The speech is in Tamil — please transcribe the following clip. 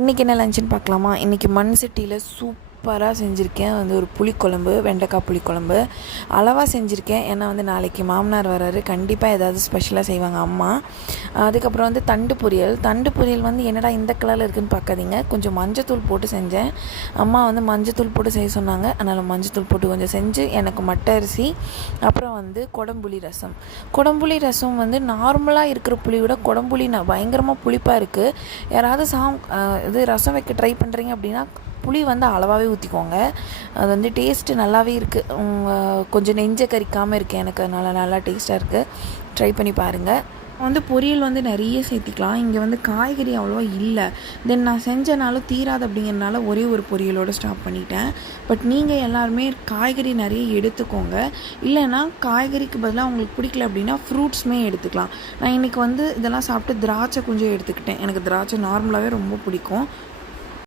இன்றைக்கி என்ன லஞ்சுன்னு பார்க்கலாமா? இன்றைக்கி மண் சட்டியில் சூப்பராக செஞ்சுருக்கேன். ஒரு புளிக்குழம்பு, வெண்டைக்காய் புளிக்குழம்பு அளவாக செஞ்சுருக்கேன். ஏன்னா நாளைக்கு மாமனார் வராரு, கண்டிப்பாக ஏதாவது ஸ்பெஷலாக செய்வாங்க அம்மா. அதுக்கப்புறம் தண்டு பொரியல். தண்டு பொரியல் என்னடா இந்த கலரில் இருக்குதுன்னு பார்க்காதீங்க, கொஞ்சம் மஞ்சத்தூள் போட்டு செஞ்சேன். அம்மா மஞ்சத்தூள் போட்டு செய்ய சொன்னாங்க, அதனால் மஞ்சத்தூள் போட்டு கொஞ்சம் செஞ்சு எனக்கு மட்டை அரிசி, அப்புறம் கொடம்புளி ரசம். கொடம்புளி ரசம் நார்மலாக இருக்கிற புளியை விட கொடம்புளி பயங்கரமாக புளிப்பாக இருக்குது. யாராவது இது ரசம் வைக்க ட்ரை பண்ணுறீங்க அப்படின்னா புளி அளவாகவே ஊற்றிக்கோங்க. அது டேஸ்ட்டு நல்லாவே இருக்குது. கொஞ்சம் நெஞ்சை கறிக்காமல் இருக்குது எனக்கு, அதனால் நல்லா டேஸ்ட்டாக இருக்குது. ட்ரை பண்ணி பாருங்கள். பொரியல் நிறைய சேர்த்திக்கலாம். இங்கே காய்கறி அவ்வளோவா இல்லை. தென் நான் செஞ்சனாலும் தீராது அப்படிங்கிறனால ஒரே ஒரு பொரியலோடு ஸ்டாப் பண்ணிட்டேன். பட் நீங்கள் எல்லாருமே காய்கறி நிறைய எடுத்துக்கோங்க. இல்லைன்னா காய்கறிக்கு பதிலாக உங்களுக்கு பிடிக்கல அப்படின்னா ஃப்ரூட்ஸுமே எடுத்துக்கலாம். நான் இன்றைக்கி இதெல்லாம் சாப்பிட்டு திராட்சை கொஞ்சம் எடுத்துக்கிட்டேன். எனக்கு திராட்சை நார்மலாகவே ரொம்ப பிடிக்கும்.